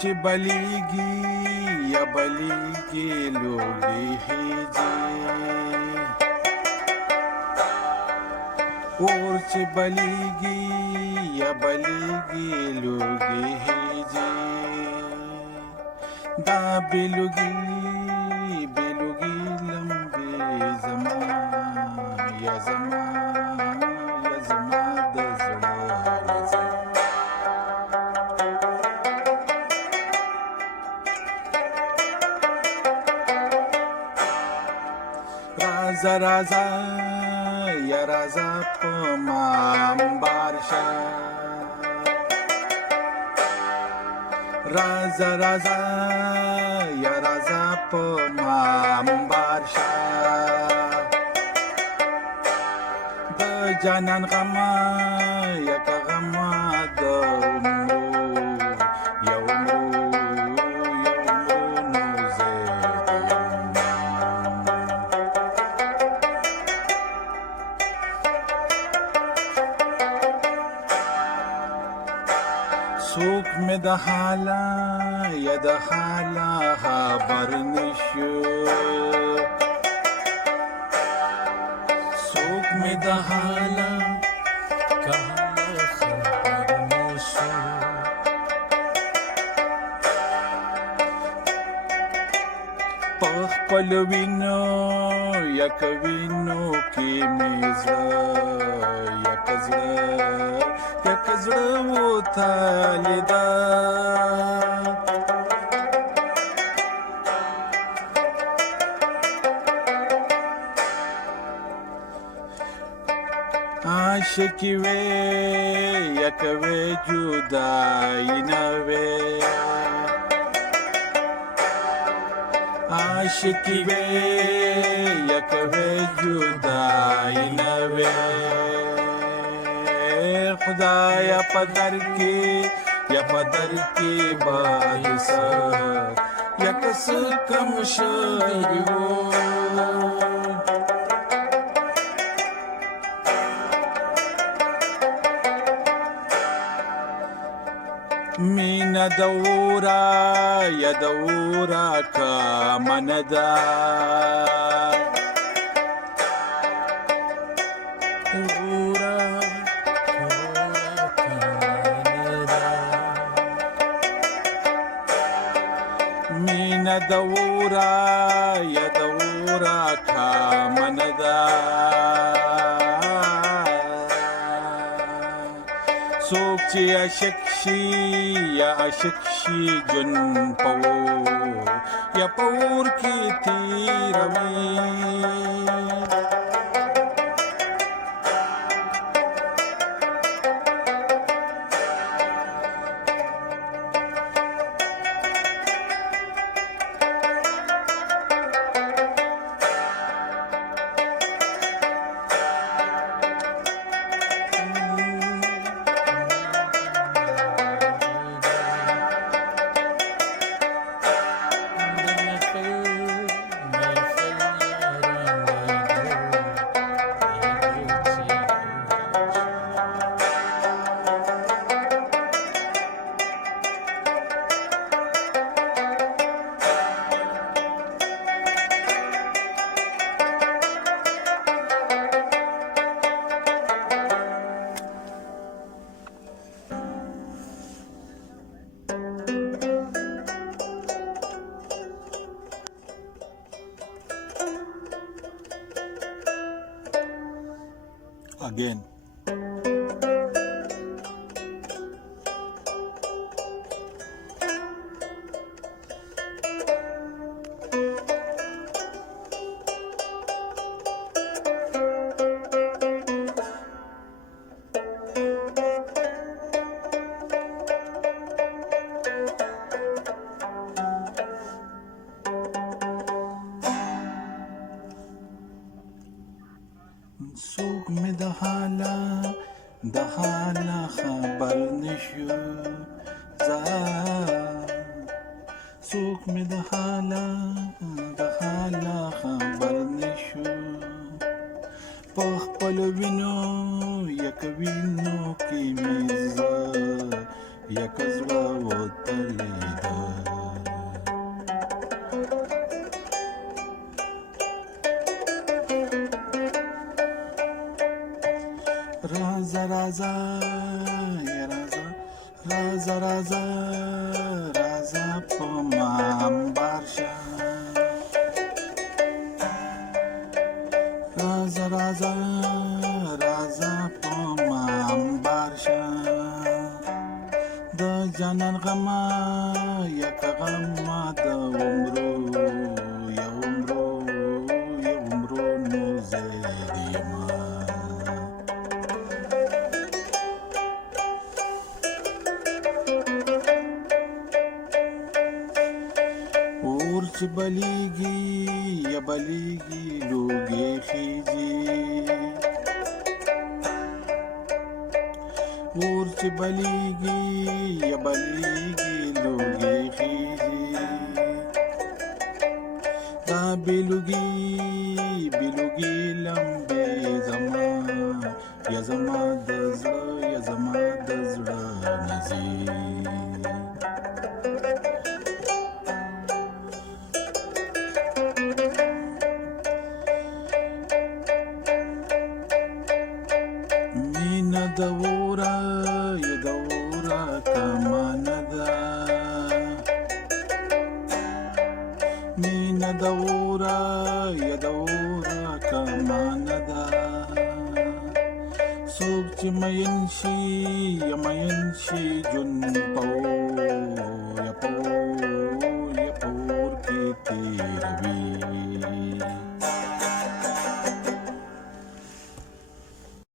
چې بلیږي یا بلیږي لوګي هیجي اور چې بلیږي یا بلیږي لوګي هیجي دا بلوګي بلوګي لمبي زما یا زما یا زما د زړه رازا رازا یا رازا په ما انبار شه رازا رازا یا رازا په ما انبار شه د جانان غما یا غما د څوک مې د حالا یا د حالا خبر نشو څوک مې د حالا خبر نشو په خپل وینو یک وینو کې مې زړه یک زړه وتالیدا عاشقی وی یک وی جدائی نوی عاشقی وی یک وی جدائی نوی خدایا پدر کی یا پدر کی بادسا یا کس کم شئی ہو مینا دورا یا دورا کا مندا مینا دورا یا دورا کا مندا څوک چې عاشق شي یا عاشق شي جون پو یا پور کې تیروي again. څوک مې د حالا خبر نشو څوک مې د حالا خبر نشو په خپل وینو یک وینو کې مې یکزړه وتلی ده رازه رازه یا رازه رازه رازه رازه په ما انبار شه رازه رازه رازه په ما انبار شه د جانان غمه یک غمه د عمرو یا عمرو نو زیریما اور چې بلیږي یا بلیږي لوګي خیږي اور چې بلیږي یا بلیږي لوګي خیږي دا بلوګي لمبې زما یا زما د زړه نزي مینه د اوره یا د اوره کمانه ده مینه د اوره یا د اوره کمانه ده څوک چې مین شي یا مین شي جون په یا په